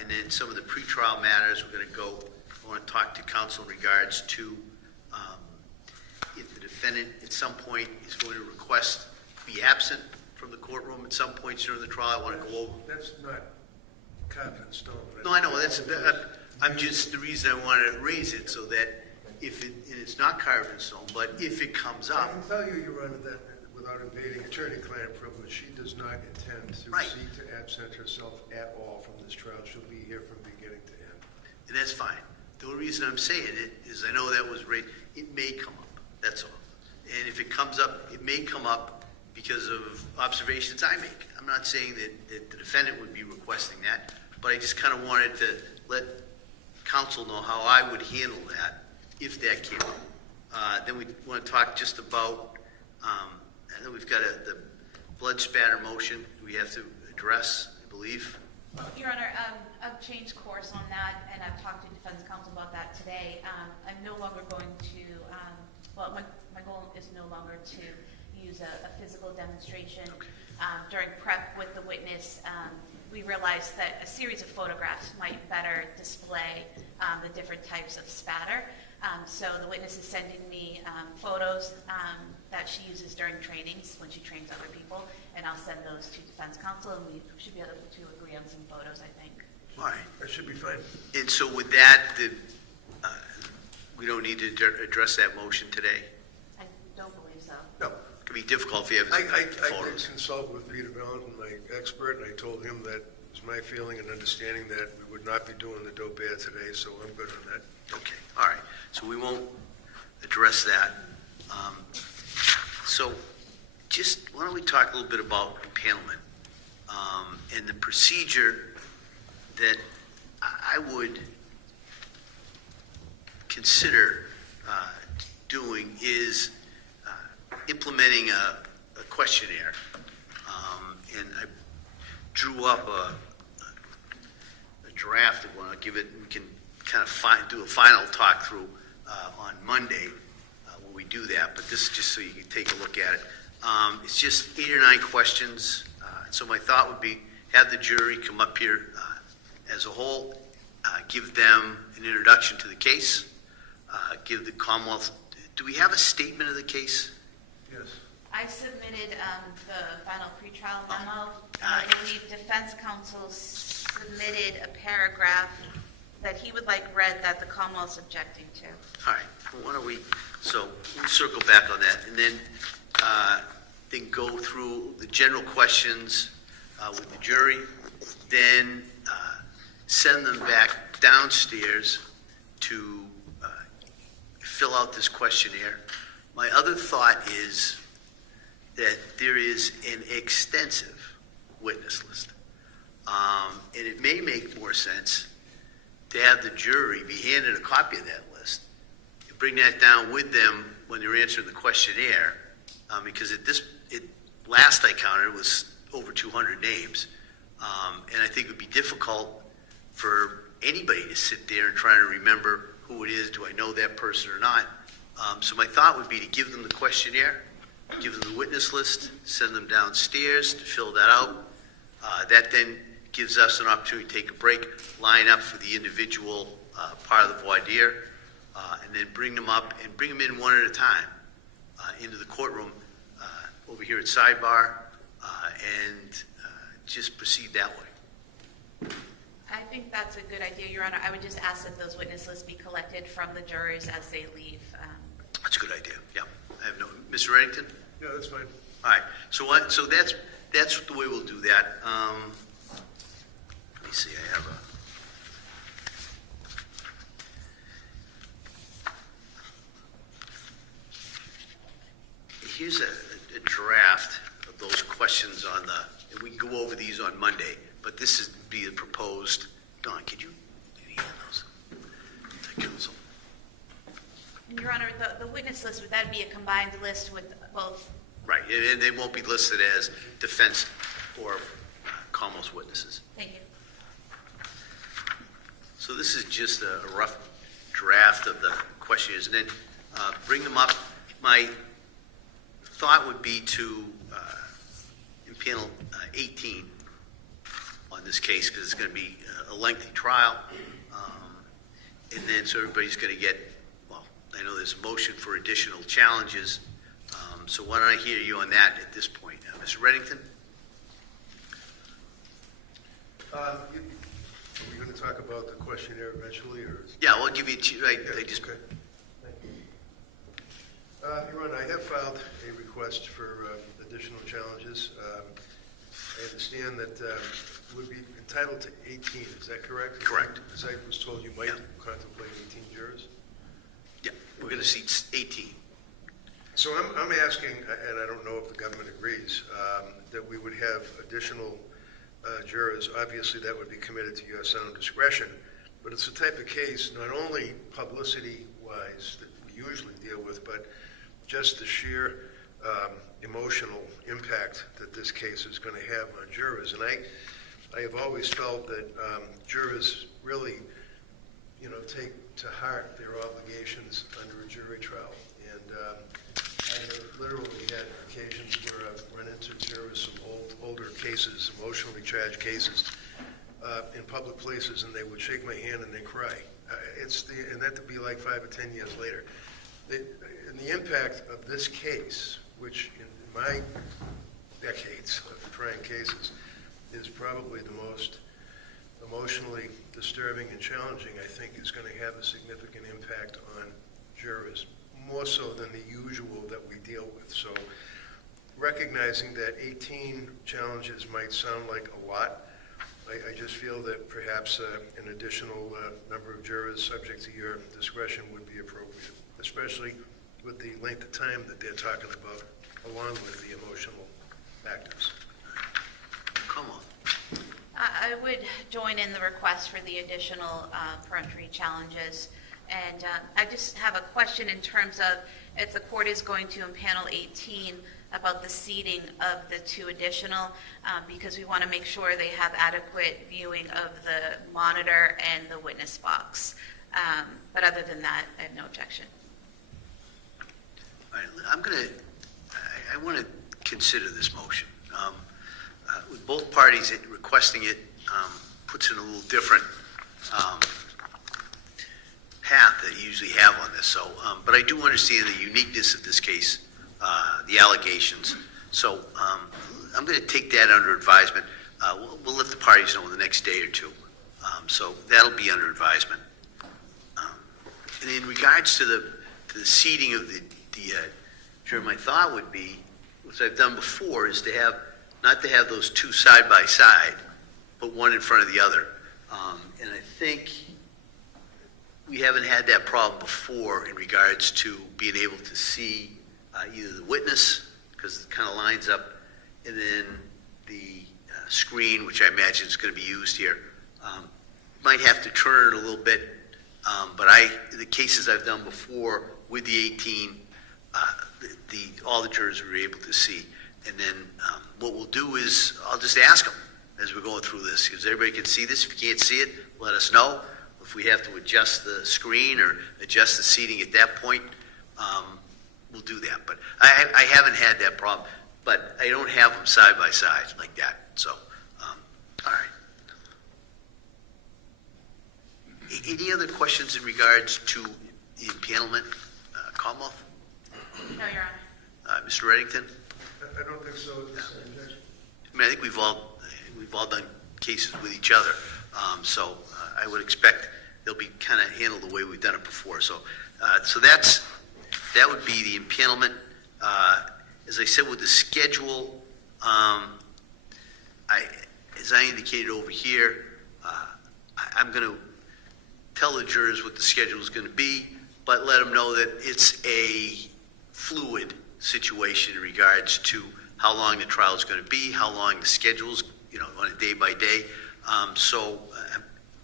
And then some of the pretrial matters, we're going to go, I want to talk to counsel in regards to if the defendant at some point is going to request to be absent from the courtroom at some point during the trial. I want to go over. That's not confident stone. Right? No, I know, I'm just, the reason I wanted to raise it so that if it's not carved in stone, but if it comes I up. can tell you, Your Honor, that without invading attorney-client privilege, she does not intend to Right. seek to absent herself at all from this trial. She'll be here from beginning to end. And that's fine. The only reason I'm saying it is I know that was raised, it may come up, that's all. And if it comes up, it may come up because of observations I make. I'm not saying that the defendant would be requesting that, but I just kind of wanted to let counsel know how I would handle that if that came up. Then we want to talk just about, I know we've got the blood spatter motion we have to address, I believe. Your Honor, I've changed course on that, and I've talked to defense counsel about that today. I'm no longer going to, well, my goal is no longer to use a physical demonstration. Okay. During prep with the witness, we realized that a series of photographs might better display the different types of spatter. So the witness is sending me photos that she uses during trainings when she trains other people, and I'll send those to defense counsel, and we should be able to agree on some photos, I think. All right. That should be fine. And so with that, we don't need to address that motion today? I don't believe so. No. It could be difficult if you have I did photos. consult with Peter Valentin, my expert, and I told him that it was my feeling and understanding that we would not be doing the dope bear today, so I'm good on that. Okay, all right. So we won't address that. So just, why don't we talk a little bit about impanelment and the procedure that I would consider doing is implementing a questionnaire. And I drew up a draft of one. I'll give it, we can kind of do a final talk through on Monday when we do that, but this is just so you can take a look at it. It's just 8 or 9 questions. So my thought would be have the jury come up here as a whole, give them an introduction to the case, give the Commonwealth, do we have a statement of the case? Yes. I submitted the final pretrial memo, and I believe defense counsel submitted a paragraph that he would like read that the Commonwealth's objecting to. All right, well, why don't we'll circle back on that, and then go through the general questions with the jury, then send them back downstairs to fill out this questionnaire. My other thought is that there is an extensive witness list, and it may make more sense to have the jury be handed a copy of that list, and bring that down with them when they're answering the questionnaire, because last I counted, it was over 200 names, and I think it would be difficult for anybody to sit there and try to remember who it is, do I know that person or not? So my thought would be to give them the questionnaire, give them the witness list, send them downstairs to fill that out. That then gives us an opportunity to take a break, line up for the individual part of the voir dire, and then bring them up and bring them in one at a time into the courtroom over here at sidebar, and just proceed that way. I think that's a good idea, Your Honor. I would just ask that those witness lists be collected from the jurors as they leave. That's a good idea, yeah. I have no, Mr. Reddington? Yeah, that's fine. All right, so that's the way we'll do that. Let me see, I have here's a draft of those questions and we can go over these on Monday, but this is be the proposed. Don, could you hand those to counsel? Your Honor, the witness list, would that be a combined list with both? Right, and they won't be listed as defense or Commonwealth's witnesses. Thank you. So this is just a rough draft of the questions, and then bring them up. My thought would be to impanel 18 on this case, because it's going to be a lengthy trial. And then, so everybody's going to get, well, I know there's a motion for additional challenges. So why don't I hear you on that at this point? Mr. Reddington? Are we going to talk about the questionnaire eventually, or? Yeah, I'll give you, I just, Okay. Thank you. Your Honor, I have filed a request for additional challenges. I understand that would be entitled to 18, is that correct? Correct. As I was told, you might Yeah. contemplate 18 jurors? yeah, we're going to see 18. So I'm asking, and I don't know if the government agrees, that we would have additional jurors. Obviously, that would be committed to your sound discretion, but it's the type of case, not only publicity-wise that we usually deal with, but just the sheer emotional impact that this case is going to have on jurors. And I have always felt that jurors really, take to heart their obligations under a jury trial. And I have literally had occasions where I've run into jurors from older cases, emotionally charged cases, in public places, and they would shake my hand and then cry. And that to be like 5 or 10 years later. And the impact of this case, which in my decades of trying cases, is probably the most emotionally disturbing and challenging, I think, is going to have a significant impact on jurors, more so than the usual that we deal with. So recognizing that 18 challenges might sound like a lot, I just feel that perhaps an additional number of jurors subject to your discretion would be appropriate, especially with the length of time that they're talking about, along with the emotional factors. Come on. I would join in the request for the additional peremptory challenges. And I just have a question in terms of if the court is going to impanel 18 about the seating of the 2 additional, because we want to make sure they have adequate viewing of the monitor and the witness box. But other than that, I have no objection. All right, I want to consider this motion. With both parties requesting it, puts in a little different path that you usually have on this. So, but I do understand the uniqueness of this case, the allegations. So I'm going to take that under advisement. We'll let the parties know in the next day or two. So that'll be under advisement. And in regards to the seating of the jury, my thought would be, which I've done before, is not to have those 2 side by side, but one in front of the other. And I think we haven't had that problem before in regards to being able to see either the witness, because it kind of lines up, and then the screen, which I imagine is going to be used here. Might have to turn it a little bit, but the cases I've done before with the 18, all the jurors were able to see. And then what we'll do is I'll just ask them as we're going through this, because everybody can see this. If you can't see it, let us know. If we have to adjust the screen or adjust the seating at that point, we'll do that. But I haven't had that problem, but I don't have them side by side like that. So, all right. Any other questions in regards to the impanelment, Commonwealth? No, Your Honor. Mr. Reddington? I don't think so. Judge. I mean, I think we've all done cases with each other, so I would expect they'll be kind of handled the way we've done it before. So, that would be the impanelment. As I said, with the schedule, as I indicated over here, I'm going to tell the jurors what the schedule is going to be, but let them know that it's a fluid situation in regards to how long the trial is going to be, how long the schedule's, on a day by day. So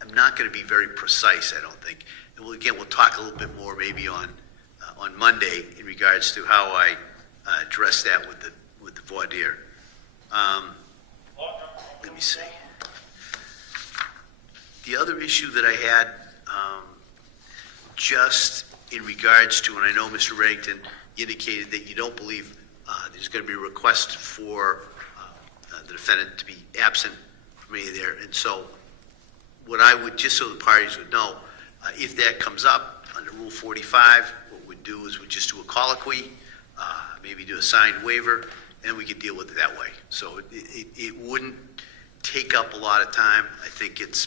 I'm not going to be very precise, I don't think. And we'll talk a little bit more maybe on Monday in regards to how I address that with the voir dire. Let me see. The other issue that I had, just in regards to, and I know Mr. Reddington indicated that you don't believe there's going to be a request for the defendant to be absent from from any there. And so what I would, just so the parties would know, if that comes up under Rule 45, what we'd do is we'd just do a colloquy, maybe do a signed waiver, and we could deal with it that way. So it wouldn't take up a lot of time. I think it's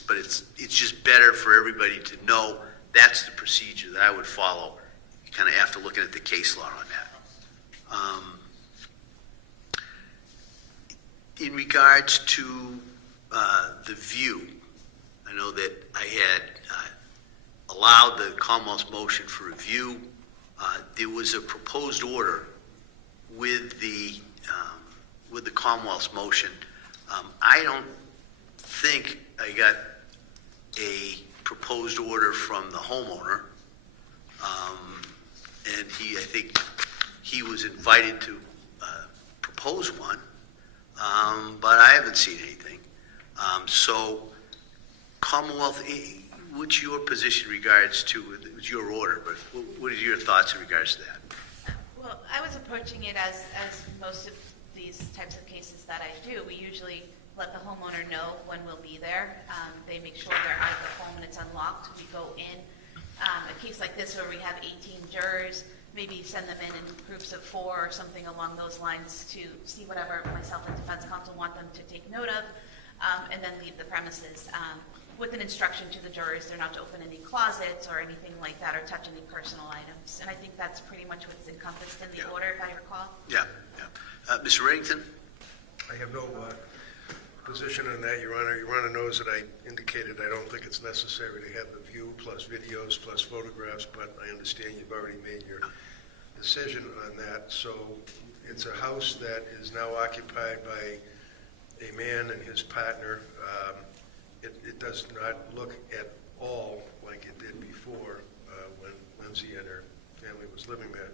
just better for everybody to know that's the procedure that I would follow, kind of after looking at the case law on that. In regards to the view, I know that I had allowed the Commonwealth's motion for review. There was a proposed order with the Commonwealth's motion. I don't think I got a proposed order from the homeowner, and I think he was invited to propose one, but I haven't seen anything. So, Commonwealth, what's your position in regards to, it was your order, but what are your thoughts in regards to that? Well, I was approaching it as most of these types of cases that I do. We usually let the homeowner know when we'll be there. They make sure they're out of the home and it's unlocked. We go in. A case like this where we have 18 jurors, maybe send them in groups of 4 or something along those lines to see whatever myself and defense counsel want them to take note of, and then leave the premises. With an instruction to the jurors, they're not to open any closets or anything like that or touch any personal items. And I think that's pretty much what's encompassed in the order, if I recall. Yeah. Mr. Reddington? I have no position on that, Your Honor. Your Honor knows that I indicated I don't think it's necessary to have the view plus videos plus photographs, but I understand you've already made your decision on that. So it's a house that is now occupied by a man and his partner. It does not look at all like it did before when Lindsay and her family was living there.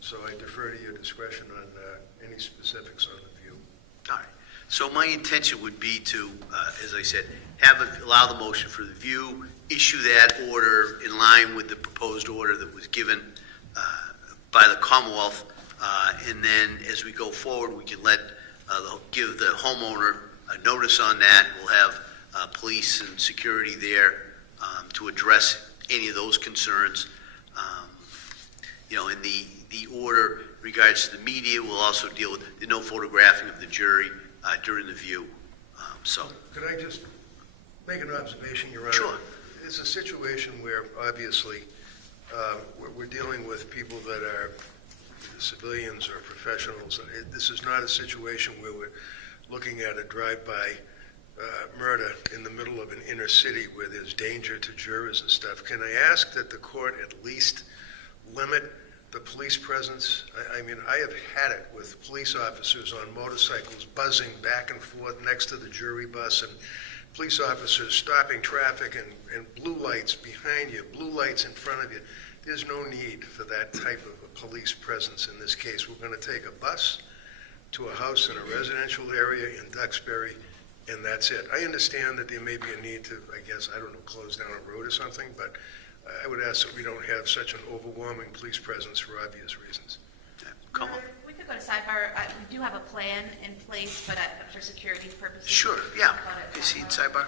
So I defer to your discretion on any specifics on the view. All right. So my intention would be to, as I said, allow the motion for the view, issue that order in line with the proposed order that was given by the Commonwealth, and then as we go forward, we can give the homeowner a notice on that. We'll have police and security there to address any of those concerns. In the order in regards to the media, we'll also deal with the no photographing of the jury during the view. Could I just make an observation, Your Honor? Sure. It's a situation where obviously we're dealing with people that are civilians or professionals. This is not a situation where we're looking at a drive-by murder in the middle of an inner city where there's danger to jurors and stuff. Can I ask that the court at least limit the police presence? I mean, I have had it with police officers on motorcycles buzzing back and forth next to the jury bus, and police officers stopping traffic and blue lights behind you, blue lights in front of you. There's no need for that type of a police presence in this case. We're going to take a bus to a house in a residential area in Duxbury, and that's it. I understand that there may be a need to, close down a road or something, but I would ask that we don't have such an overwhelming police presence for obvious reasons. Come on. We could go to sidebar. We do have a plan in place, but for security purposes. Sure, yeah. You see it, sidebar?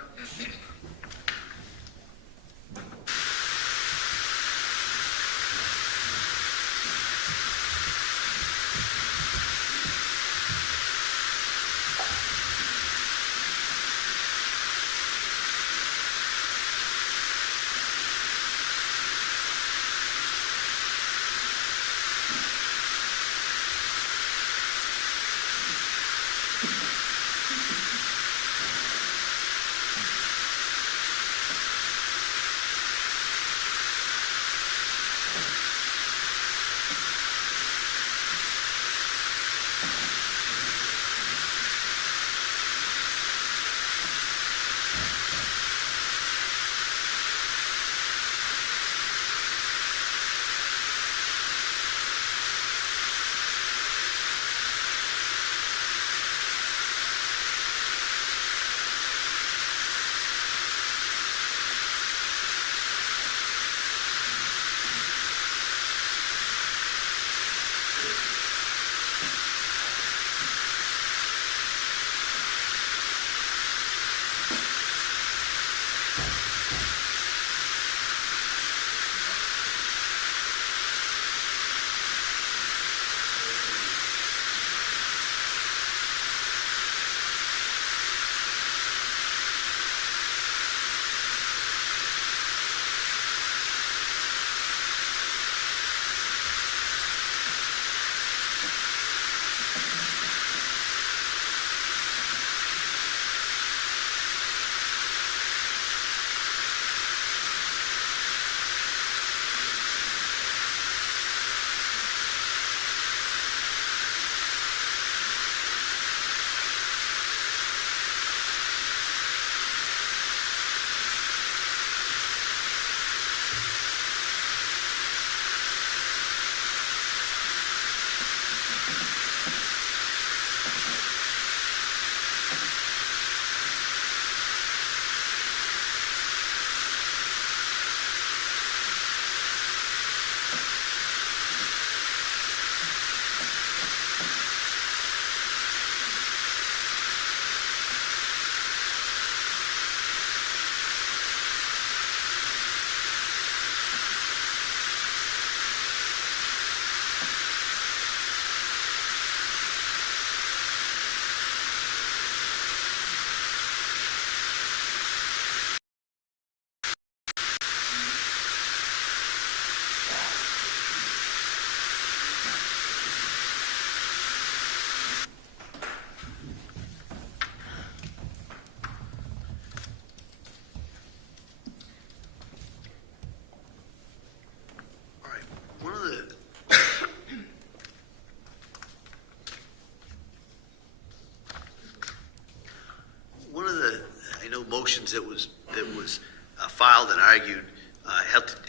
motions that was filed and argued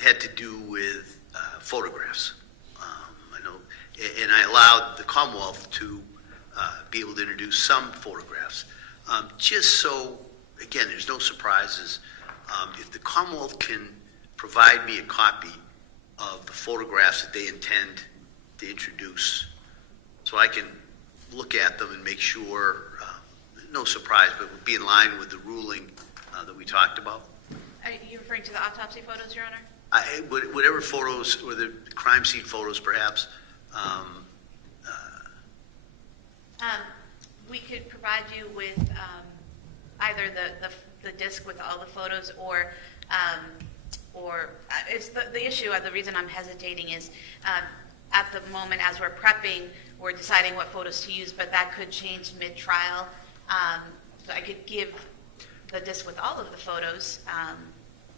had to do with photographs. I know, and I allowed the Commonwealth to be able to introduce some photographs. Just so, again, there's no surprises. If the Commonwealth can provide me a copy of the photographs that they intend to introduce, so I can look at them and make sure, no surprise, but would be in line with the ruling that we talked about. Are you referring to the autopsy photos, Your Honor? Whatever photos, or the crime scene photos perhaps, We could provide you with either the disc with all the photos, or it's the issue. The reason I'm hesitating is at the moment, as we're prepping, we're deciding what photos to use, but that could change mid-trial. So I could give the disc with all of the photos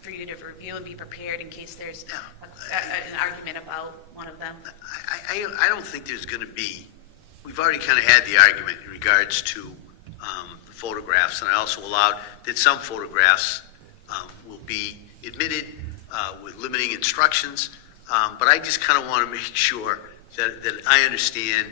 for you to review and be prepared in case there's an argument about one of them. I don't think there's going to be. We've already kind of had the argument in regards to the photographs, and I also allowed that some photographs will be admitted with limiting instructions, but I just kind of want to make sure that I understand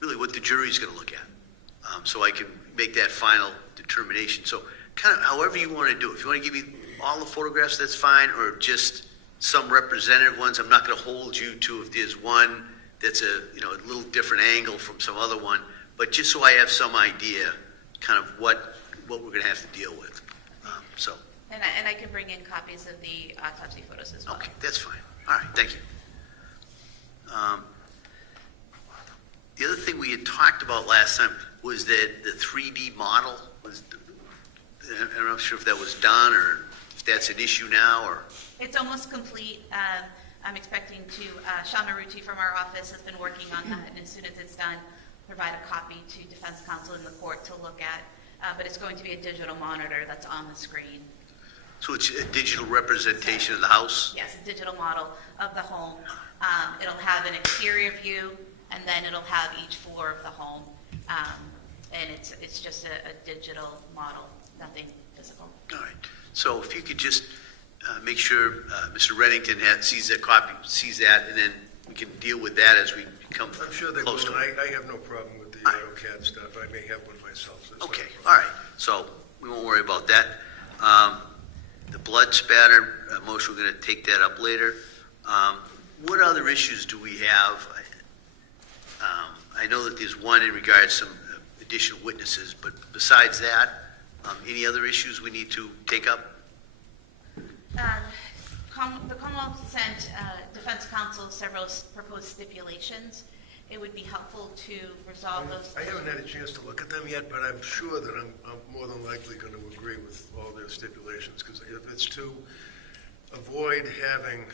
really what the jury is going to look at, so I can make that final determination. So kind of however you want to do it. If you want to give me all the photographs, that's fine, or just some representative ones. I'm not going to hold you to if there's one that's a little different angle from some other one, but just so I have some idea kind of what we're going to have to deal with. And I can bring in copies of the autopsy photos as well. Okay, that's fine. All right, thank you. The other thing we had talked about last time was that the 3D model was, I'm not sure if that was done or if that's an issue now, or. It's almost complete. I'm expecting Sean Marucci from our office has been working on that, and as soon as it's done, provide a copy to defense counsel in the court to look at. But it's going to be a digital monitor that's on the screen. So it's a digital representation of the house? Yes, a digital model of the home. It'll have an exterior view, and then it'll have each floor of the home. And it's just a digital model, nothing physical. All right. So if you could just make sure Mr. Reddington sees that, and then we can deal with that as we come close to it. I'm sure they will, and I have no problem with the AutoCAD stuff. I may have one myself. So okay, all right. So we won't worry about that. The blood spatter motion, we're going to take that up later. What other issues do we have? I know that there's one in regards to some additional witnesses, but besides that, any other issues we need to take up? The Commonwealth sent defense counsel several proposed stipulations. It would be helpful to resolve those. I haven't had a chance to look at them yet, but I'm sure that I'm more than likely going to agree with all their stipulations, because if it's to avoid having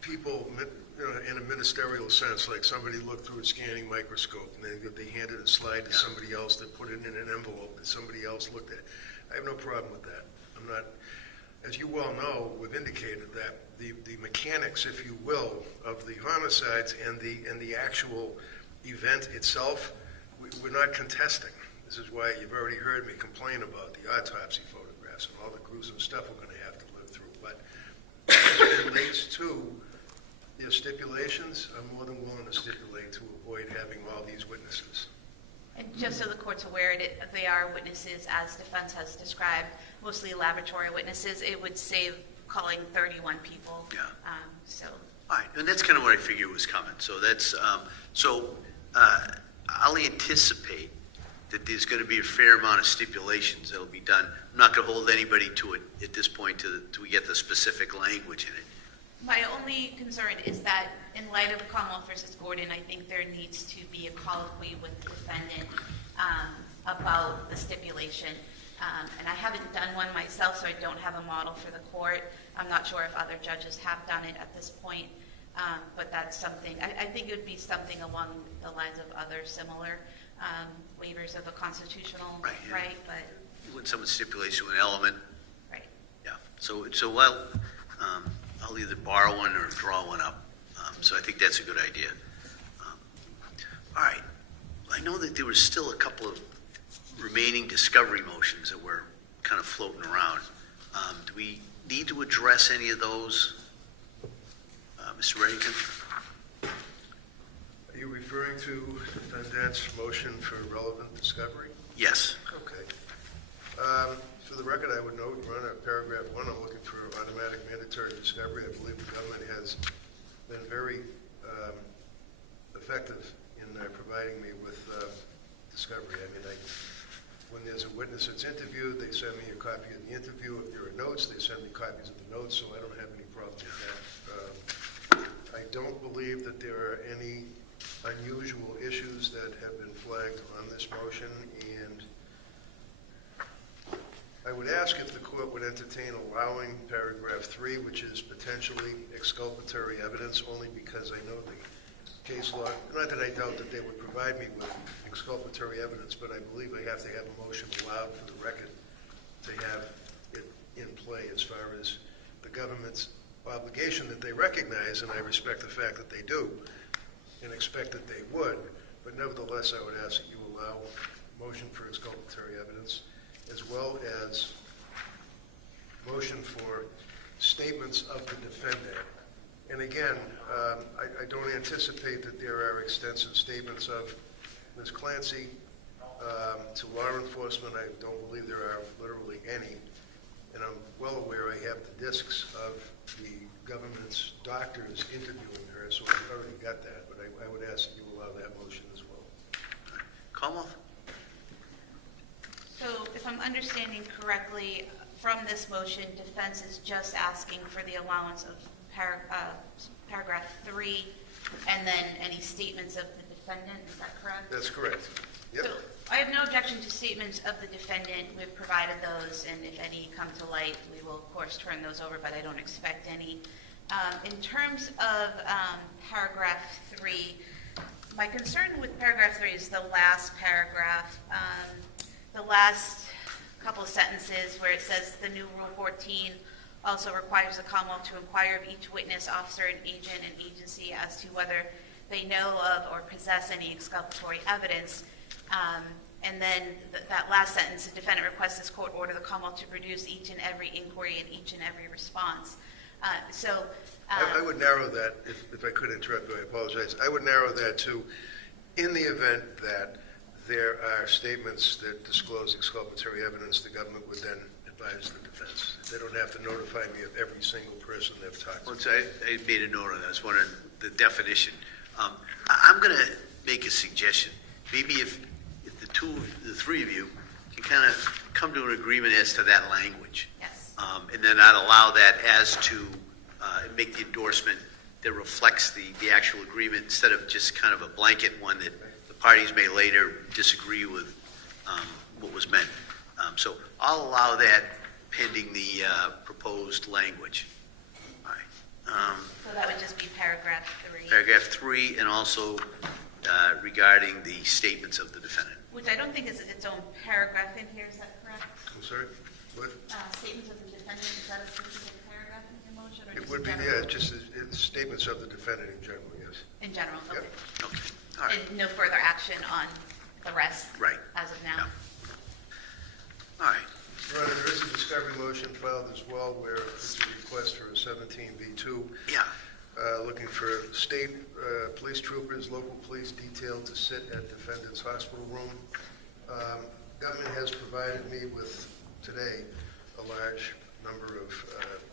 people, in a ministerial sense, like somebody looked through a scanning microscope and then they handed a slide to somebody else that put it in an envelope that somebody else looked at. I have no problem with that. I'm not, as you well know, we've indicated that the mechanics, if you will, of the homicides and the actual event itself, we're not contesting. This is why you've already heard me complain about the autopsy photographs and all the gruesome stuff we're going to have to live through. But as it relates to their stipulations, I'm more than willing to stipulate to avoid having all these witnesses. And just so the court's aware, they are witnesses, as defense has described, mostly laboratory witnesses. It would save calling 31 people. Yeah. So. All right, and that's kind of what I figured was coming. So that's I'll anticipate that there's going to be a fair amount of stipulations that'll be done. I'm not going to hold anybody to it at this point till we get the specific language in it. My only concern is that in light of Commonwealth versus Gordon, I think there needs to be a colloquy with the defendant about the stipulation. And I haven't done one myself, so I don't have a model for the court. I'm not sure if other judges have done it at this point, but that's something. I think it would be something along the lines of other similar waivers of a constitutional right, but When someone stipulates to an element. right. Yeah. So I'll either borrow one or draw one up. So I think that's a good idea. All right. I know that there was still a couple of remaining discovery motions that were kind of floating around. Do we need to address any of those, Mr. Reddington? Are you referring to defendant's motion for relevant discovery? Yes. Okay. For the record, I would note, Your Honor, paragraph 1, I'm looking for automatic mandatory discovery. I believe the government has been very effective in providing me with discovery. I mean, when there's a witness that's interviewed, they send me a copy of the interview. If there are notes, they send me copies of the notes, so I don't have any problem with that. I don't believe that there are any unusual issues that have been flagged on this motion, and I would ask if the court would entertain allowing paragraph 3, which is potentially exculpatory evidence, only because I know the case law, not that I doubt that they would provide me with exculpatory evidence, but I believe I have to have a motion allowed for the record to have it in play as far as the government's obligation that they recognize, and I respect the fact that they do, and expect that they would, but nevertheless, I would ask that you allow motion for exculpatory evidence, as well as motion for statements of the defendant. And again, I don't anticipate that there are extensive statements of Ms. Clancy to law enforcement. I don't believe there are literally any. And I'm well aware I have the discs of the government's doctors interviewing her, so I've already got that, but I would ask that you allow that motion as well. Commonwealth? So if I'm understanding correctly, from this motion, defense is just asking for the allowance of paragraph 3 and then any statements of the defendant, is that correct? That's correct. Yep. So I have no objection to statements of the defendant. We've provided those, and if any come to light, we will, of course, turn those over, but I don't expect any. In terms of paragraph 3, my concern with paragraph 3 is the last paragraph, the last couple of sentences where it says the new Rule 14 also requires the Commonwealth to inquire of each witness, officer, and agent and agency as to whether they know of or possess any exculpatory evidence. And then that last sentence, the defendant requests this court order the Commonwealth to produce each and every inquiry and each and every response. I would narrow that, if I could interrupt you, I apologize. I would narrow that to, in the event that there are statements that disclose exculpatory evidence, the government would then advise the defense. They don't have to notify me of every single person they've talked to. Well, so I made a note of that. I was wondering the definition. I'm going to make a suggestion. Maybe if the three of you can kind of come to an agreement as to that language. Yes. And then I'd allow that as to make the endorsement that reflects the actual agreement instead of just kind of a blanket one that the parties may later disagree with what was meant. So I'll allow that pending the proposed language. All right. So that would just be paragraph 3. Paragraph 3, and also regarding the statements of the defendant. Which I don't think is its own paragraph in here, is that correct? I'm sorry? What? Statements of the defendant, is that a specific paragraph in your motion? Or It would be, general? yeah, just statements of the defendant in general, yes. In general, Yep. okay. Okay. All right. And no further action on the rest? Right. As of now? All right. Your Honor, there is a discovery motion filed as well where it's a request for a 17B2. Yeah. Looking for state police troopers, local police detail to sit at defendant's hospital room. Government has provided me with, today, a large number of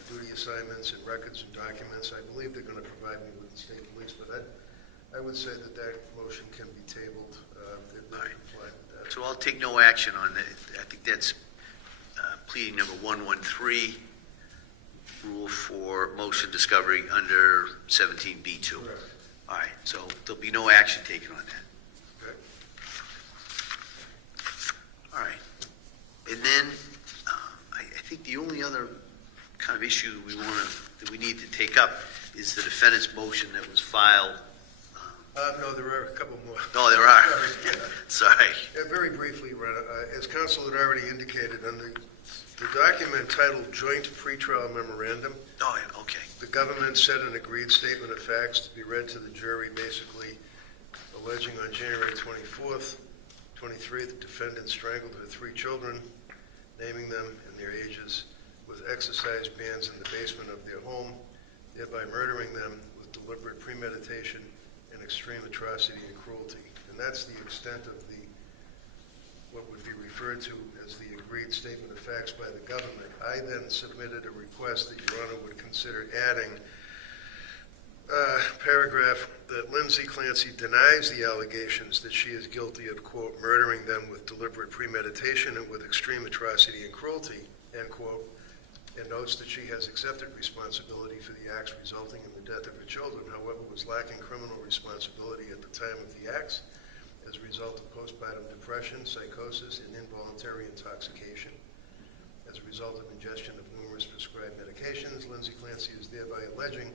duty assignments and records and documents. I believe they're going to provide me with the state police, but I would say that that motion can be tabled. They Right. comply with that. So I'll take no action on that. I think that's pleading number 113, rule for motion discovery under 17B2. Correct. All right, so there'll be no action taken on that. Okay. All right. And then I think the only other kind of issue that we need to take up is the defendant's motion that was filed. No, there are a couple more. Oh, there are. Sorry. Sorry. Very briefly, Rena, as counsel had already indicated, under the document titled Joint Pretrial Memorandum, Oh, yeah, okay. the government set an agreed statement of facts to be read to the jury, basically alleging on January 24th, 23, the defendant strangled her 3 children naming them and their ages with exercise bands in the basement of their home, thereby murdering them with deliberate premeditation and extreme atrocity and cruelty. And that's the extent of what would be referred to as the agreed statement of facts by the government. I then submitted a request that Your Honor would consider adding a paragraph that Lindsay Clancy denies the allegations that she is guilty of, quote, murdering them with deliberate premeditation and with extreme atrocity and cruelty, end quote, and notes that she has accepted responsibility for the acts resulting in the death of her children, however, was lacking criminal responsibility at the time of the acts as a result of postpartum depression, psychosis, and involuntary intoxication. As a result of ingestion of numerous prescribed medications, Lindsay Clancy is thereby alleging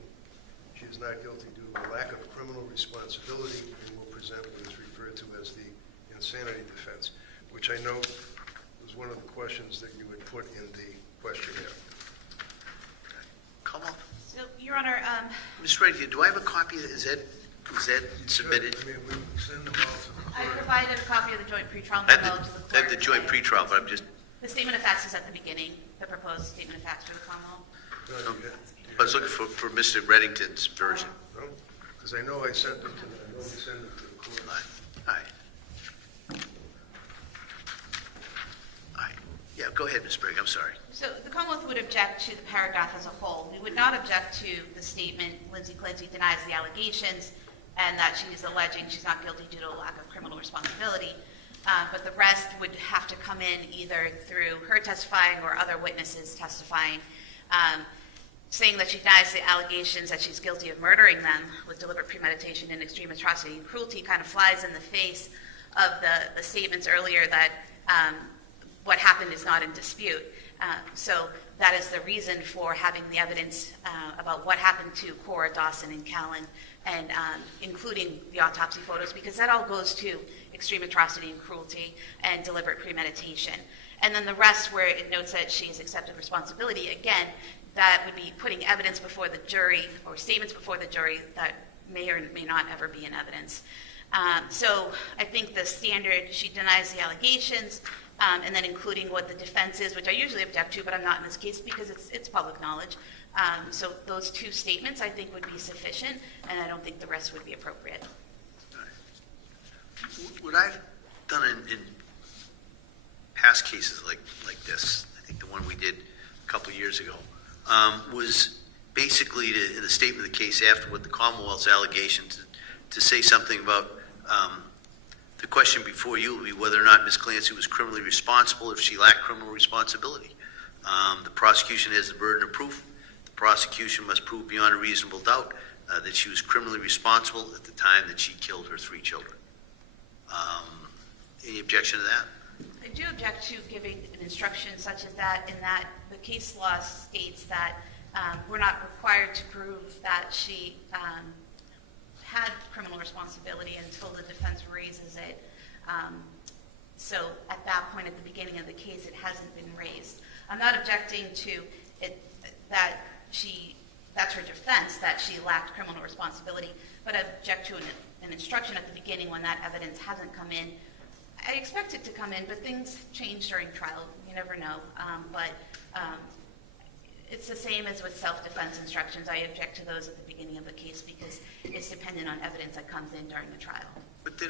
she is not guilty due to a lack of criminal responsibility and will present what is referred to as the insanity defense, which I know was one of the questions that you had put in the questionnaire. Come on. So, Your Honor, Mr. Wright, do I have a copy? Is that submitted? I mean, we send them all to the I clerk. provided a copy of the joint pretrial I have memo to the the, clerk. I have the joint pretrial, but I'm just, The statement of facts is at the beginning, the proposed statement of facts for the Commonwealth. No, I was looking for Mr. Reddington's version. because I know I sent it to them. I know we sent it to the clerk. All right. Yeah, go ahead, Ms. Brigg, I'm sorry. So the Commonwealth would object to the paragraph as a whole. We would not object to the statement, Lindsay Clancy denies the allegations, and that she is alleging she's not guilty due to a lack of criminal responsibility. But the rest would have to come in either through her testifying or other witnesses testifying, saying that she denies the allegations that she's guilty of murdering them with deliberate premeditation and extreme atrocity and cruelty kind of flies in the face of the statements earlier that what happened is not in dispute. So that is the reason for having the evidence about what happened to Cora, Dawson, and Callan, and including the autopsy photos, because that all goes to extreme atrocity and cruelty and deliberate premeditation. And then the rest, where it notes that she has accepted responsibility, again, that would be putting evidence before the jury or statements before the jury that may or may not ever be in evidence. So I think the standard, she denies the allegations, and then including what the defense is, which I usually object to, but I'm not in this case because it's public knowledge. So those two statements I think would be sufficient, and I don't think the rest would be appropriate. What I've done in past cases like this, I think the one we did a couple of years ago, was basically in the statement of the case afterward, the Commonwealth's allegations, to say something about the question before you will be whether or not Ms. Clancy was criminally responsible if she lacked criminal responsibility. The prosecution has the burden of proof. The prosecution must prove beyond a reasonable doubt that she was criminally responsible at the time that she killed her 3 children. Any objection to that? I do object to giving an instruction such as that, in that the case law states that we're not required to prove that she had criminal responsibility until the defense raises it. So at that point, at the beginning of the case, it hasn't been raised. I'm not objecting to it that that's her defense, that she lacked criminal responsibility, but I object to an instruction at the beginning when that evidence hasn't come in. I expect it to come in, but things change during trial. You never know. But it's the same as with self-defense instructions. I object to those at the beginning of the case because it's dependent on evidence that comes in during the trial. But then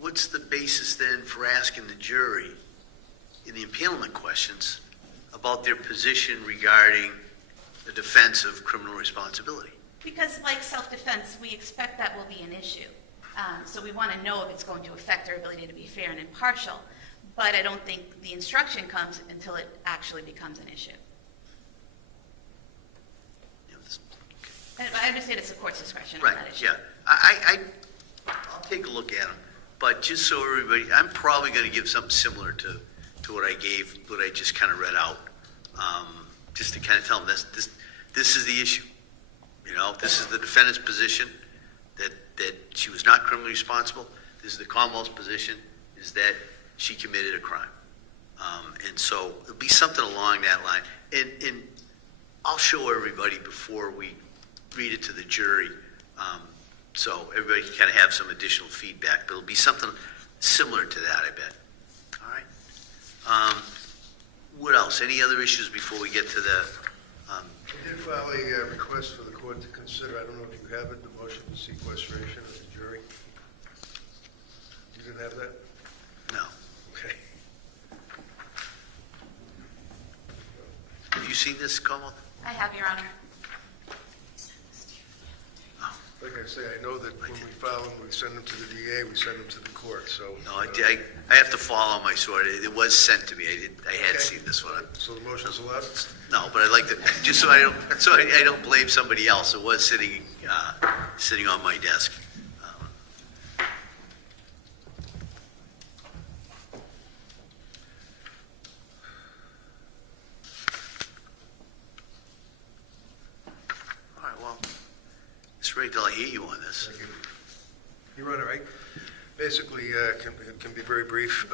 what's the basis then for asking the jury in the impalement questions about their position regarding the defense of criminal responsibility? Because like self-defense, we expect that will be an issue. So we want to know if it's going to affect our ability to be fair and impartial. But I don't think the instruction comes until it actually becomes an issue. And I understand it's the court's discretion on Right, that issue. yeah. I'll take a look at them, but just so everybody, I'm probably going to give something similar to what I just kind of read out, just to kind of tell them this is the issue. You know, this is the defendant's position that she was not criminally responsible. This is the Commonwealth's position, is that she committed a crime. And so it'll be something along that line. And I'll show everybody before we read it to the jury, so everybody can kind of have some additional feedback. But it'll be something similar to that, I bet. All right. What else? Any other issues before we get to the, I did file a request for the court to consider, I don't know if you have it, the motion for sequestration of the jury. You didn't have that? no. Okay. Have you seen this, Como? I have, Your Honor. Like I say, I know that when we file them, we send them to the DA, we send them to the court, so. No, I have to follow my sword. It was sent to me. I had Okay. seen this one. So the motion's allowed? No, but I'd like to, just so I don't blame somebody else. It was sitting on my desk. All right, well, Mr. Ray, I'll hear you on this. Thank you. Your Honor, basically can be very brief.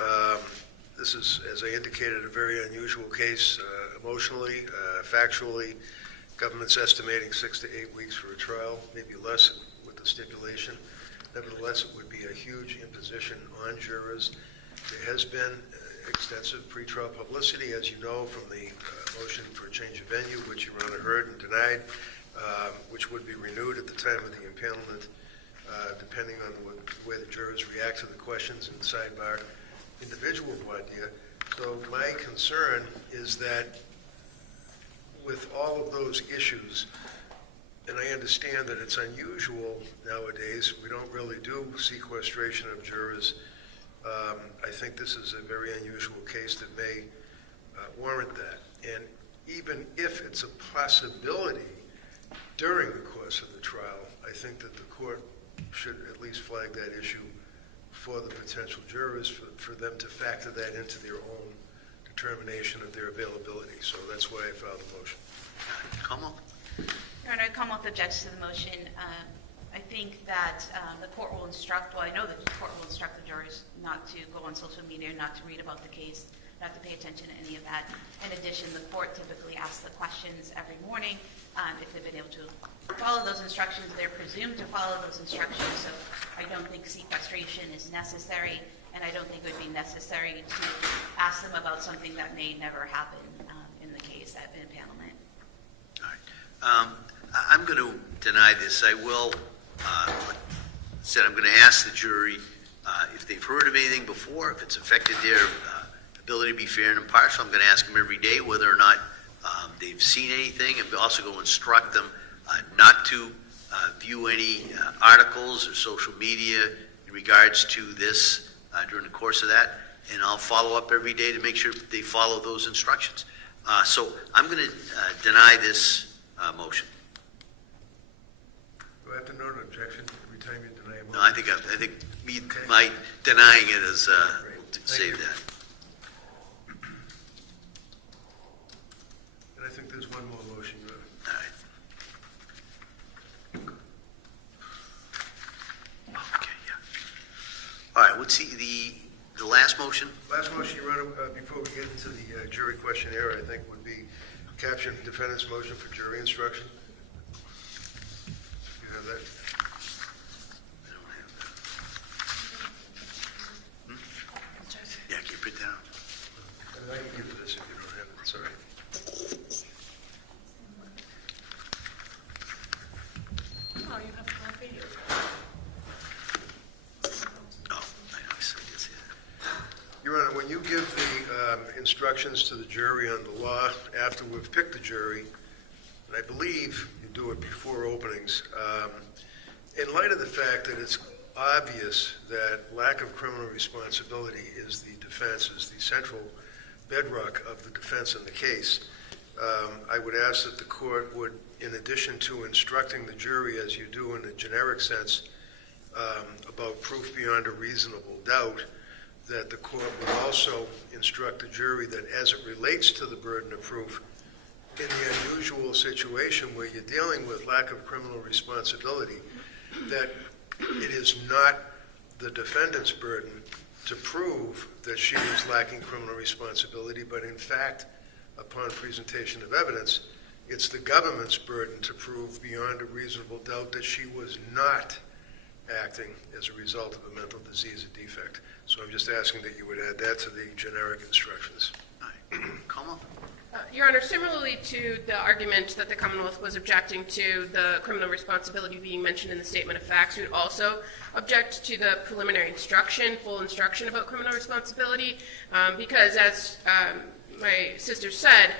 This is, as I indicated, a very unusual case emotionally, factually. Government's estimating 6 to 8 weeks for a trial, maybe less with the stipulation. Nevertheless, it would be a huge imposition on jurors. There has been extensive pretrial publicity, as you know, from the motion for a change of venue, which Your Honor heard and denied, which would be renewed at the time of the impanelment, depending on the way the jurors react to the questions in the sidebar individual voir dire. So my concern is that with all of those issues, and I understand that it's unusual nowadays, we don't really do sequestration of jurors. I think this is a very unusual case that may warrant that. And even if it's a possibility during the course of the trial, I think that the court should at least flag that issue for the potential jurors, for them to factor that into their own determination of their availability. So that's why I filed the motion. Como? Your Honor, Commonwealth objects to the motion. I think that the court will instruct, well, I know that the court will instruct the jurors not to go on social media, not to read about the case, not to pay attention to any of that. In addition, the court typically asks the questions every morning. If they've been able to follow those instructions, they're presumed to follow those instructions. So I don't think sequestration is necessary, and I don't think it would be necessary to ask them about something that may never happen in the case at impanelment. All right. I'm going to deny this. I will, I'm going to ask the jury if they've heard of anything before, if it's affected their ability to be fair and impartial. I'm going to ask them every day whether or not they've seen anything, and also go instruct them not to view any articles or social media in regards to this during the course of that. And I'll follow up every day to make sure they follow those instructions. So I'm going to deny this motion. Do I have to note an objection every time you deny a motion? No, I think my denying it is Great. save Thank you. that. And I think there's one more motion, Your Honor. All right. Okay, yeah. All right, what's the last motion? Last motion, Your Honor, before we get into the jury questionnaire, I think would be caption defendant's motion for jury instruction. You have that? I don't have that. Yeah, can you print that out? And I can give you this if you don't have it, it's all right. Oh, you have a copy? Oh, I know, I see that. Your Honor, when you give the instructions to the jury on the law after we've picked the jury, and I believe you do it before openings, in light of the fact that it's obvious that lack of criminal responsibility is the defense, is the central bedrock of the defense in the case, I would ask that the court would, in addition to instructing the jury, as you do in a generic sense, about proof beyond a reasonable doubt, that the court would also instruct the jury that as it relates to the burden of proof, in the unusual situation where you're dealing with lack of criminal responsibility, that it is not the defendant's burden to prove that she is lacking criminal responsibility, but in fact, upon presentation of evidence, it's the government's burden to prove beyond a reasonable doubt that she was not acting as a result of a mental disease or defect. So I'm just asking that you would add that to the generic instructions. All Commonwealth? Your Honor, similarly to the argument that the Commonwealth was objecting to the criminal responsibility being mentioned in the statement of facts, we would also object to the preliminary instruction, full instruction about criminal responsibility, because as my sister said,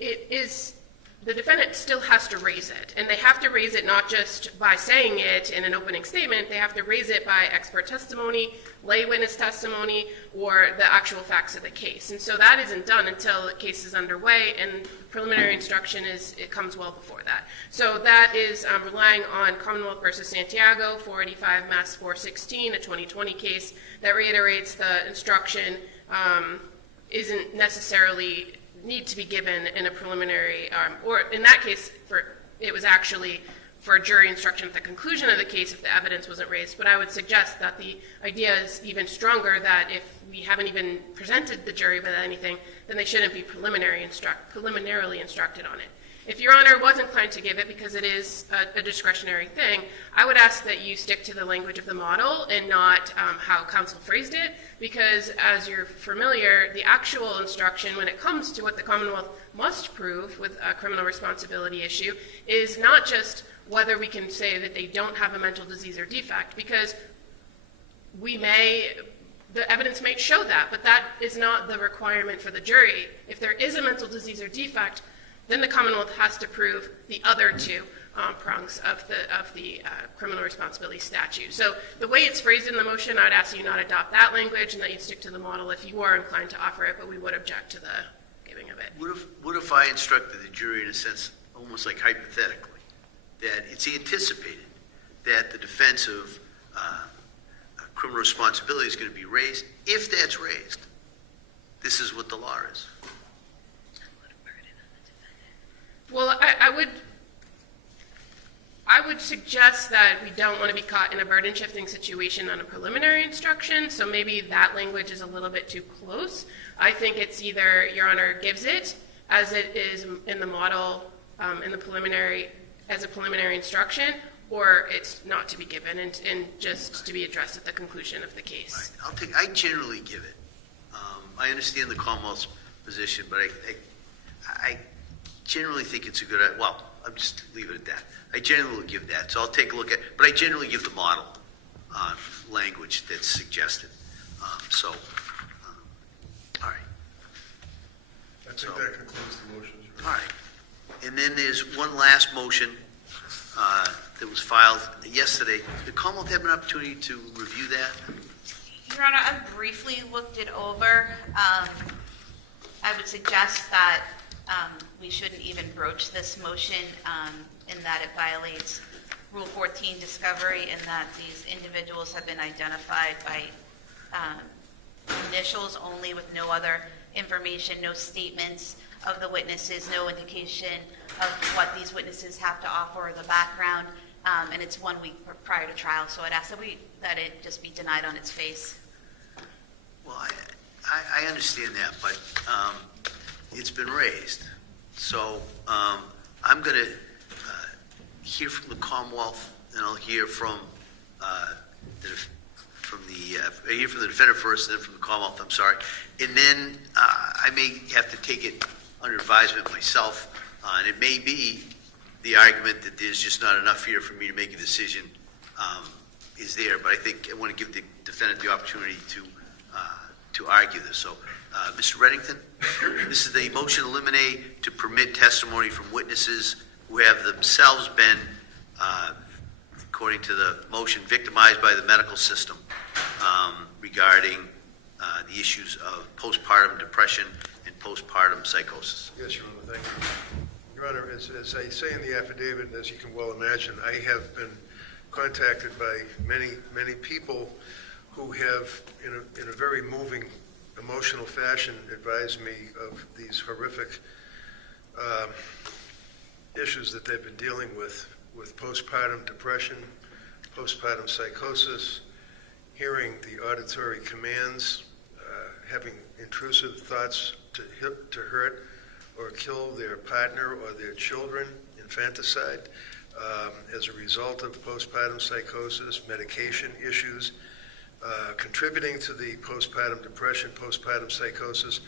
it is the defendant still has to raise it, and they have to raise it not just by saying it in an opening statement, they have to raise it by expert testimony, lay witness testimony, or the actual facts of the case. And so that isn't done until the case is underway, and preliminary instruction it comes well before that. So that is relying on Commonwealth versus Santiago, 485 Mass 416, a 2020 case that reiterates the instruction isn't necessarily need to be given in a preliminary, or in that case, it was actually for jury instruction at the conclusion of the case if the evidence wasn't raised. But I would suggest that the idea is even stronger, that if we haven't even presented the jury with anything, then they shouldn't be preliminarily instructed on it. If Your Honor was inclined to give it, because it is a discretionary thing, I would ask that you stick to the language of the model and not how counsel phrased it, because as you're familiar, the actual instruction when it comes to what the Commonwealth must prove with a criminal responsibility issue is not just whether we can say that they don't have a mental disease or defect, because the evidence may show that, but that is not the requirement for the jury. If there is a mental disease or defect, then the Commonwealth has to prove the other two prongs of the criminal responsibility statute. So the way it's phrased in the motion, I'd ask you not adopt that language and that you stick to the model if you are inclined to offer it, but we would object to the giving of it. What if I instructed the jury in a sense, almost like hypothetically, that it's anticipated that the defense of criminal responsibility is going to be raised? If that's raised, this is what the law is. Well, I would suggest that we don't want to be caught in a burden shifting situation on a preliminary instruction, so maybe that language is a little bit too close. I think it's either Your Honor gives it as it is in the model in the preliminary as a preliminary instruction, or it's not to be given and just to be addressed at the conclusion of the case. Right. I generally give it. I understand the Commonwealth's position, but I generally think it's a good, well, I'll just leave it at that. I generally will give that, so I'll take a look at, but I generally give the model language that's suggested. All right. I think that concludes the motions. All right. And then there's one last motion that was filed yesterday. Did Commonwealth have an opportunity to review that? Your Honor, I briefly looked it over. I would suggest that we shouldn't even broach this motion in that it violates Rule 14 discovery, and that these individuals have been identified by initials only with no other information, no statements of the witnesses, no indication of what these witnesses have to offer or the background, and it's 1 week prior to trial, so I'd ask that it just be denied on its face. Well, I understand that, but it's been raised. So I'm going to hear from the Commonwealth, and I'll hear from the defendant first, and then from the Commonwealth. I'm sorry, and then I may have to take it under advisement myself, and it may be the argument that there's just not enough here for me to make a decision is there. But I think I want to give the defendant the opportunity to argue this. So, Mr. Reddington, this is the motion to eliminate to permit testimony from witnesses who have themselves been, according to the motion, victimized by the medical system regarding the issues of postpartum depression and postpartum psychosis. Yes, Your Honor, thank you. Your Honor, as I say in the affidavit, and as you can well imagine, I have been contacted by many people who have, in a very moving, emotional fashion, advised me of these horrific issues that they've been dealing with postpartum depression, postpartum psychosis, hearing the auditory commands, having intrusive thoughts to hurt or kill their partner or their children, infanticide, as a result of postpartum psychosis, medication issues, contributing to the postpartum depression, postpartum psychosis,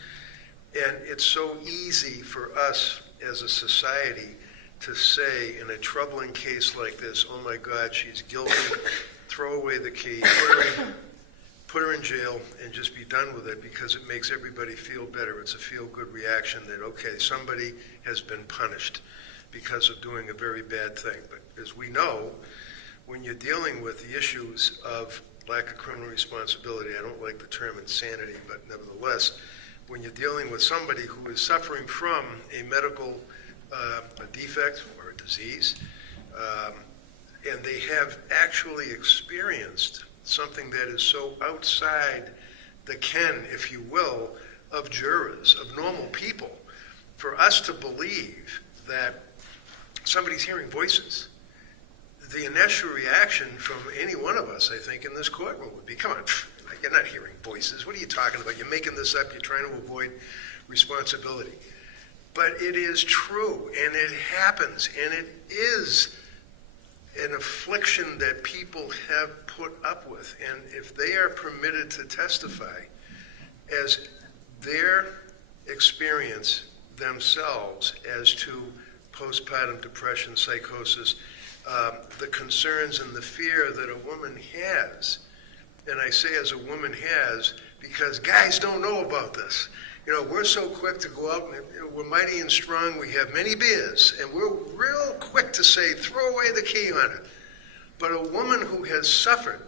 And it's so easy for us as a society to say in a troubling case like this, oh my God, she's guilty, throw away the key, put her in jail, and just be done with it because it makes everybody feel better. It's a feel-good reaction that, okay, somebody has been punished because of doing a very bad thing. But as we know, when you're dealing with the issues of lack of criminal responsibility, I don't like the term insanity, but nevertheless, when you're dealing with somebody who is suffering from a medical a defect or a disease, and they have actually experienced something that is so outside the ken, if you will, of jurors, of normal people, for us to believe that somebody's hearing voices, the initial reaction from any one of us, I think, in this courtroom would be, come on, you're not hearing voices. What are you talking about? You're making this up. You're trying to avoid responsibility. But it is true, and it happens, and it is an affliction that people have put up with. And if they are permitted to testify as their experience themselves as to postpartum depression, psychosis, the concerns and the fear that a woman has, and I say as a woman has because guys don't know about this. You know, we're so quick to go out and we're mighty and strong. We have many beers, and we're real quick to say, throw away the key on it. But a woman who has suffered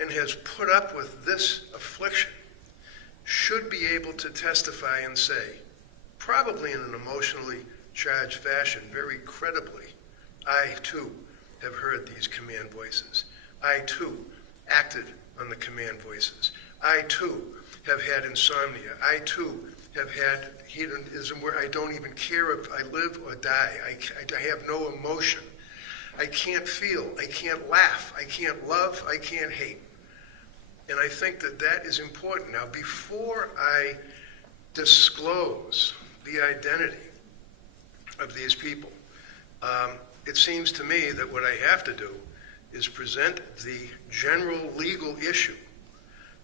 and has put up with this affliction should be able to testify and say, probably in an emotionally charged fashion, very credibly, I too have heard these command voices. I too acted on the command voices. I too have had insomnia. I too have had hedonism where I don't even care if I live or die. I have no emotion. I can't feel. I can't laugh. I can't love. I can't hate. And I think that that is important. Now, before I disclose the identity of these people, it seems to me that what I have to do is present the general legal issue